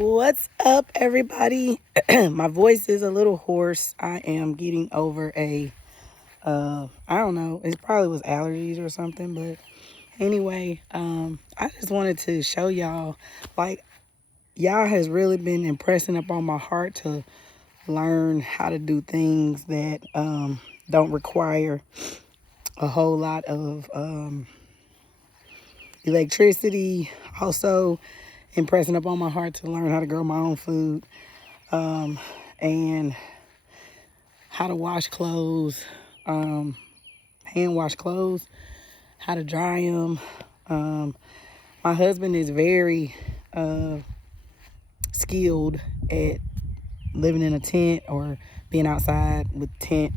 What's up, everybody? My voice is a little hoarse. I am getting over I don't know, it probably was allergies or something, but anyway, I just wanted to show y'all, like, y'all has really been impressing upon my heart to learn how to do things that don't require a whole lot of electricity. Also, impressing upon my heart to learn how to grow my own food. And how to wash clothes, hand wash clothes, how to dry them. My husband is very skilled at living in a tent or being outside with tent.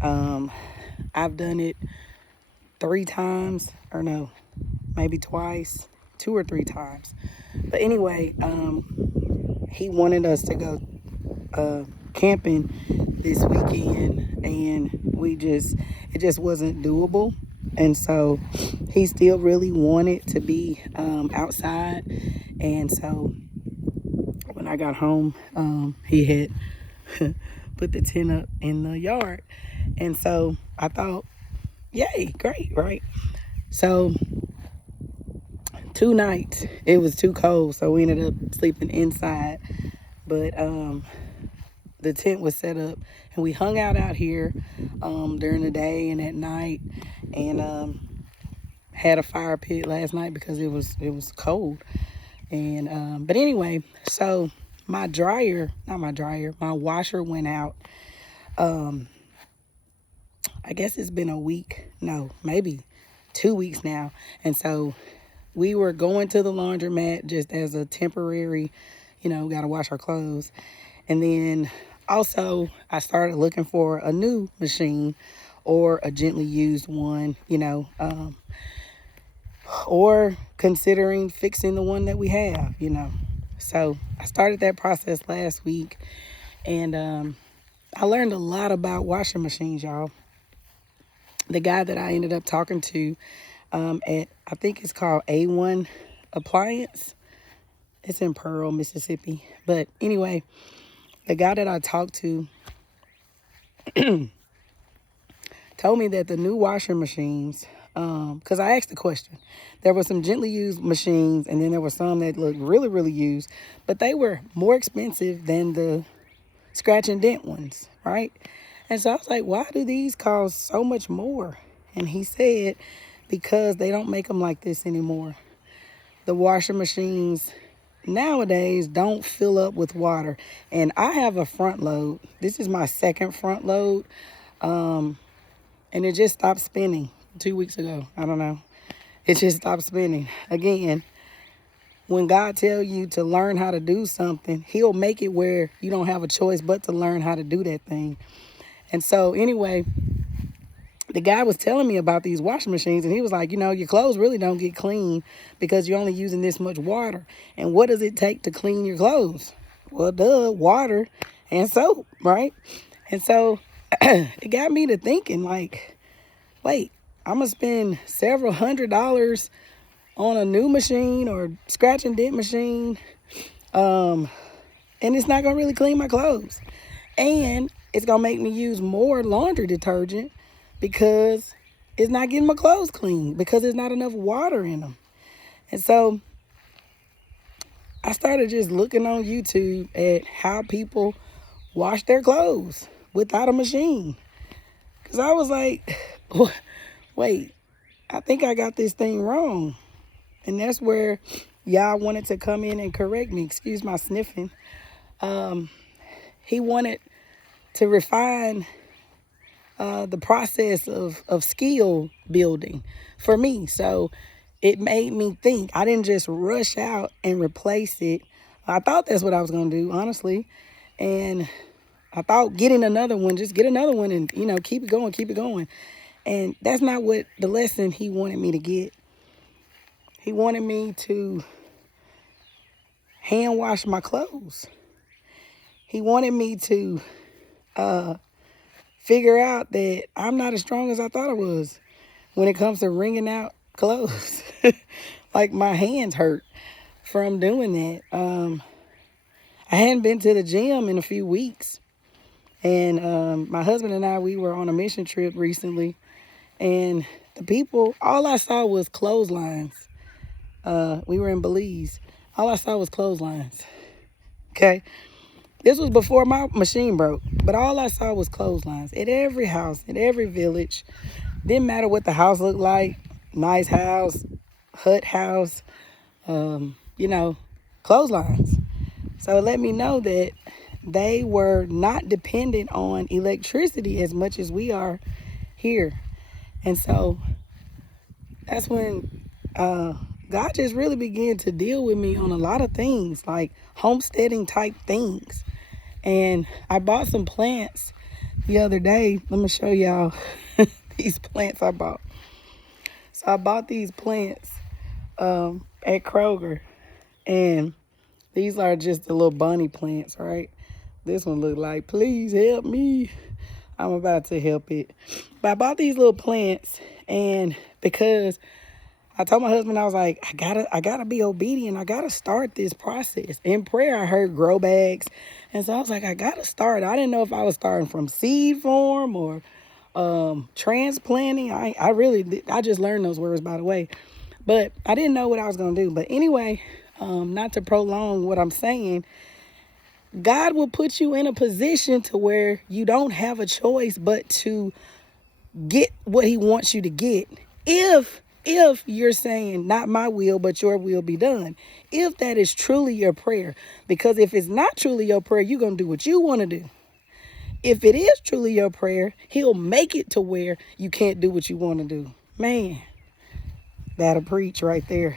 I've done it 3 times, or no, maybe twice, 2 or 3 times. But anyway, he wanted us to go camping this weekend, and it just wasn't doable. And so he still really wanted to be outside. And so when I got home, he had put the tent up in the yard. And so I thought, yay, great, right? So 2 nights it was too cold, so we ended up sleeping inside. But the tent was set up, and we hung out here during the day and at night, and had a fire pit last night because it was cold. And but anyway, so my washer went out. I guess it's been a week, no, maybe 2 weeks now. And so we were going to the laundromat just as a temporary, gotta wash our clothes. And then also I started looking for a new machine or a gently used one, or considering fixing the one that we have. So I started that process last week, and I learned a lot about washing machines, y'all. The guy that I ended up talking to at, I think it's called A1 Appliance. It's in Pearl, Mississippi. But anyway, the guy that I talked to told me that the new washing machines, because I asked the question, there were some gently used machines, and then there were some that looked really, really used, but they were more expensive than the scratch and dent ones, right? And so I was like, why do these cost so much more? And he said, because they don't make them like this anymore. The washing machines nowadays don't fill up with water. And I have a front load. This is my second front load. And it just stopped spinning 2 weeks ago. I don't know. It just stopped spinning. Again, when God tells you to learn how to do something, he'll make it where you don't have a choice but to learn how to do that thing. And so anyway, the guy was telling me about these washing machines, and he was like, your clothes really don't get clean because you're only using this much water. And what does it take to clean your clothes? Well, water and soap, right? And so it got me to thinking, like, wait, I'm going to spend several $100s on a new machine or scratch and dent machine, and it's not going to really clean my clothes. And it's going to make me use more laundry detergent because it's not getting my clothes clean because there's not enough water in them. And so I started just looking on YouTube at how people wash their clothes without a machine. Because I was like, wait, I think I got this thing wrong. And that's where y'all wanted to come in and correct me. Excuse my sniffing. He wanted to refine the process of skill building for me. So it made me think. I didn't just rush out and replace it. I thought that's what I was going to do, honestly. And I thought getting another one, just get another one and, keep it going, keep it going. And that's not what the lesson he wanted me to get. He wanted me to hand wash my clothes. He wanted me to figure out that I'm not as strong as I thought I was when it comes to wringing out clothes. Like, my hands hurt from doing that. I hadn't been to the gym in a few weeks. And my husband and I, we were on a mission trip recently. And the people, all I saw was clotheslines. We were in Belize. All I saw was clotheslines. Okay? This was before my machine broke. But all I saw was clotheslines. At every house, in every village. Didn't matter what the house looked like. Nice house, hut house, clotheslines. So it let me know that they were not dependent on electricity as much as we are here. And so that's when God just really began to deal with me on a lot of things, like homesteading type things. And I bought some plants the other day. Let me show y'all these plants I bought. So I bought these plants at Kroger, and these are just the little bunny plants, right? This one looked like, please help me. I'm about to help it. But I bought these little plants, and because I told my husband, I was like, I gotta be obedient. I gotta start this process. In prayer, I heard grow bags. And so I was like, I gotta start. I didn't know if I was starting from seed form or transplanting. I just learned those words, by the way. But I didn't know what I was gonna do. But anyway, not to prolong what I'm saying, God will put you in a position to where you don't have a choice but to get what he wants you to get. If you're saying, not my will, but your will be done. If that is truly your prayer. Because if it's not truly your prayer, you're going to do what you want to do. If it is truly your prayer, he'll make it to where you can't do what you want to do. Man, that'll preach right there.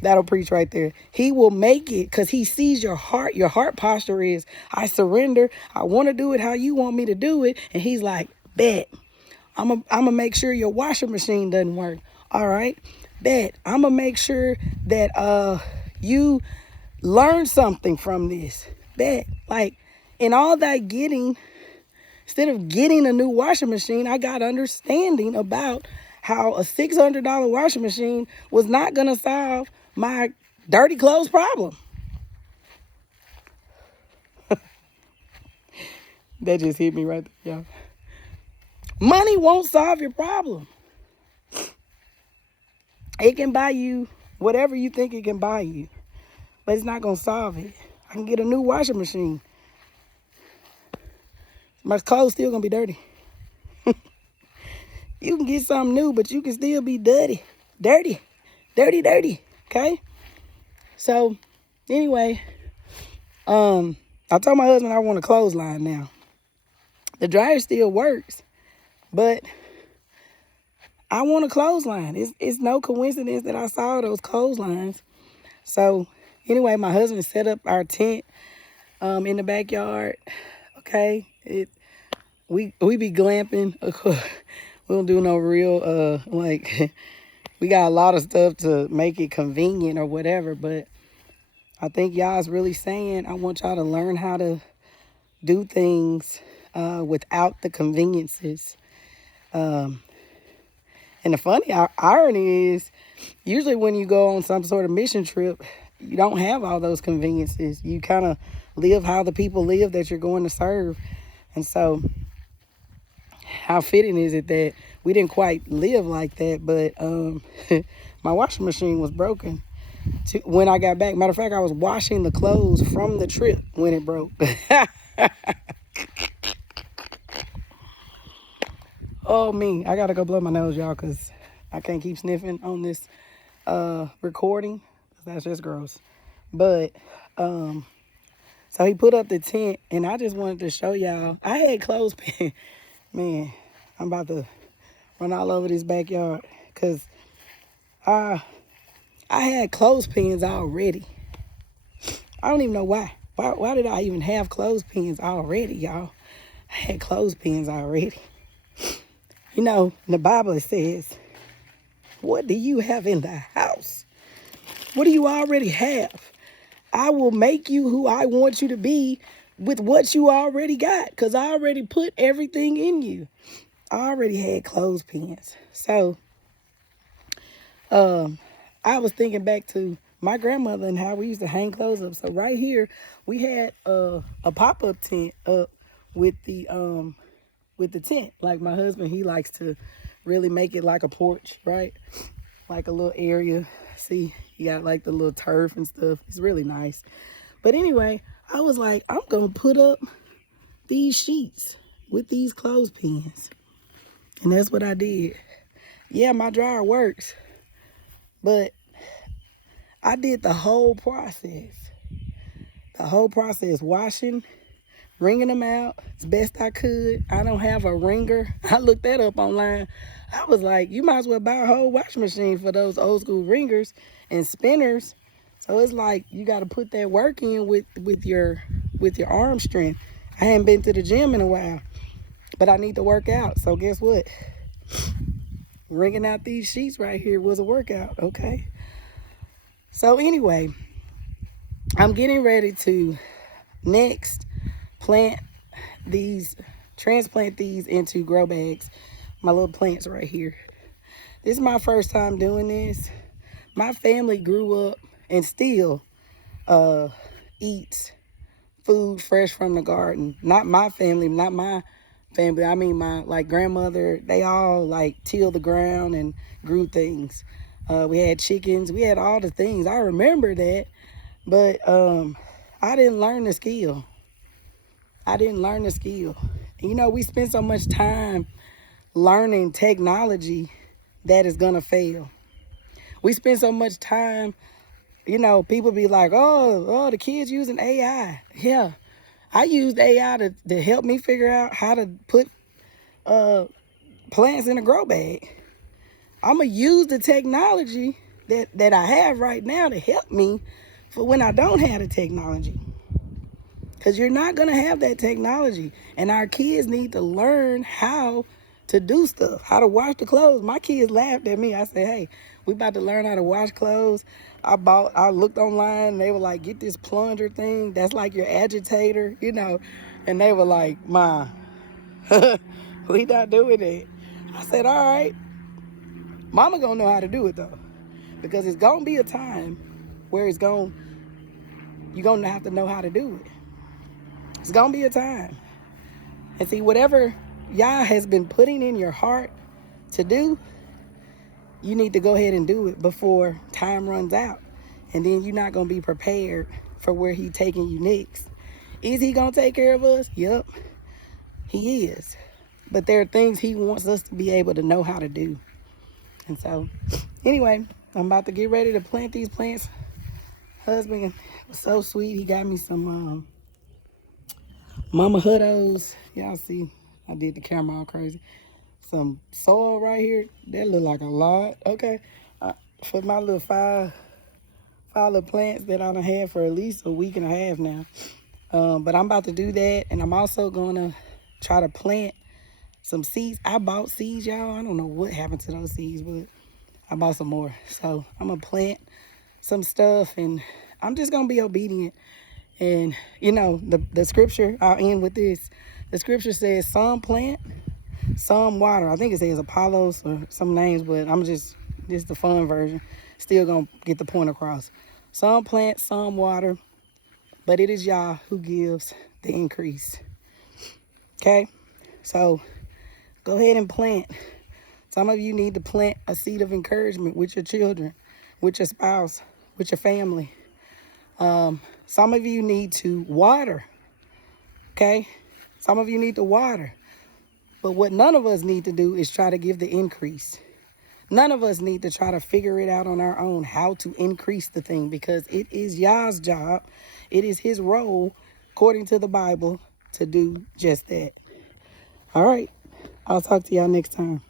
That'll preach right there. He will make it because he sees your heart. Your heart posture is, I surrender. I want to do it how you want me to do it. And he's like, bet. I'm going to make sure your washing machine doesn't work. All right? Bet. I'm going to make sure that you learn something from this. Bet. Like, in all that getting, instead of getting a new washing machine, I got understanding about how a $600 washing machine was not going to solve my dirty clothes problem. That just hit me right there, y'all. Money won't solve your problem. It can buy you whatever you think it can buy you, but it's not going to solve it. I can get a new washing machine. My clothes still going to be dirty. You can get something new, but you can still be dirty. Dirty. Okay? So, anyway, I told my husband I want a clothesline now. The dryer still works, but I want a clothesline. It's no coincidence that I saw those clotheslines. So, anyway, my husband set up our tent in the backyard. Okay? We be glamping. We don't do no real, we got a lot of stuff to make it convenient or whatever, but I think y'all's really saying, I want y'all to learn how to do things without the conveniences. And the funny irony is, usually when you go on some sort of mission trip, you don't have all those conveniences. You kind of live how the people live that you're going to serve. And so how fitting is it that we didn't quite live like that, but my washing machine was broken when I got back. Matter of fact, I was washing the clothes from the trip when it broke. Oh, me. I got to go blow my nose, y'all, because I can't keep sniffing on this recording. That's just gross. But, so he put up the tent, and I just wanted to show y'all. I had clothespins. Man, I'm about to run all over this backyard because I had clothespins already. I don't even know why. Why did I even have clothespins already, y'all? I had clothespins already. You know, in the Bible it says, what do you have in the house? What do you already have? I will make you who I want you to be with what you already got, because I already put everything in you. I already had clothespins. So, I was thinking back to my grandmother and how we used to hang clothes up. So right here, we had a pop-up tent up with the tent. Like my husband, he likes to really make it like a porch, right? Like a little area. See, he got like the little turf and stuff. It's really nice. But anyway, I was like, I'm gonna put up these sheets with these clothespins. And that's what I did. Yeah, my dryer works, but I did the whole process. The whole process, washing, wringing them out as best I could. I don't have a wringer. I looked that up online. I was like, you might as well buy a whole washing machine for those old school wringers and spinners. So it's like you got to put that work in with your arm strength. I hadn't been to the gym in a while, but I need to work out. So guess what? Wringing out these sheets right here was a workout, okay? So anyway, I'm getting ready to next transplant these into grow bags. My little plants right here. This is my first time doing this. My family grew up and still eats food fresh from the garden. Not my family, I mean my like grandmother, they all like tilled the ground and grew things. We had chickens, we had all the things. I remember that, but I didn't learn the skill. You know, we spend so much time learning technology that is gonna fail. We spend so much time, you know, people be like, oh, the kids using AI. Yeah, I used AI to help me figure out how to put plants in a grow bag. I'm going to use the technology that I have right now to help me for when I don't have the technology. Because you're not going to have that technology. And our kids need to learn how to do stuff, how to wash the clothes. My kids laughed at me. I said, hey, we about to learn how to wash clothes. I looked online and they were like, get this plunger thing. That's like your agitator, you know. And they were like, Ma, we not doing it. I said, all right. Mama gonna know how to do it though. Because it's gonna be a time where you're gonna have to know how to do it. It's gonna be a time. And see, whatever Yah has been putting in your heart to do, you need to go ahead and do it before time runs out. And then you're not gonna be prepared for where He's taking you next. Is He gonna take care of us? Yep, He is. But there are things He wants us to be able to know how to do. And so, anyway, I'm about to get ready to plant these plants. Husband was so sweet. He got me some Mama Huttos. Y'all see, I did the camera all crazy. Some soil right here. That look like a lot. Okay, for my little five little plants that I done had for at least a week and a half now. But I'm about to do that, and I'm also gonna try to plant some seeds. I bought seeds, y'all. I don't know what happened to those seeds, but I bought some more. So I'm gonna plant some stuff, and I'm just gonna be obedient. And you know, the scripture, I'll end with this. The scripture says some plant, some water. I think it says Apollos or some names, but this is the fun version. Still gonna get the point across. Some plant, some water, but it is Yah who gives the increase. Okay, so go ahead and plant. Some of you need to plant a seed of encouragement with your children, with your spouse, with your family. Some of you need to water, okay? Some of you need to water. But what none of us need to do is try to give the increase. None of us need to try to figure it out on our own, how to increase the thing, because it is Yah's job. It is His role, according to the Bible, to do just that. All right. I'll talk to y'all next time.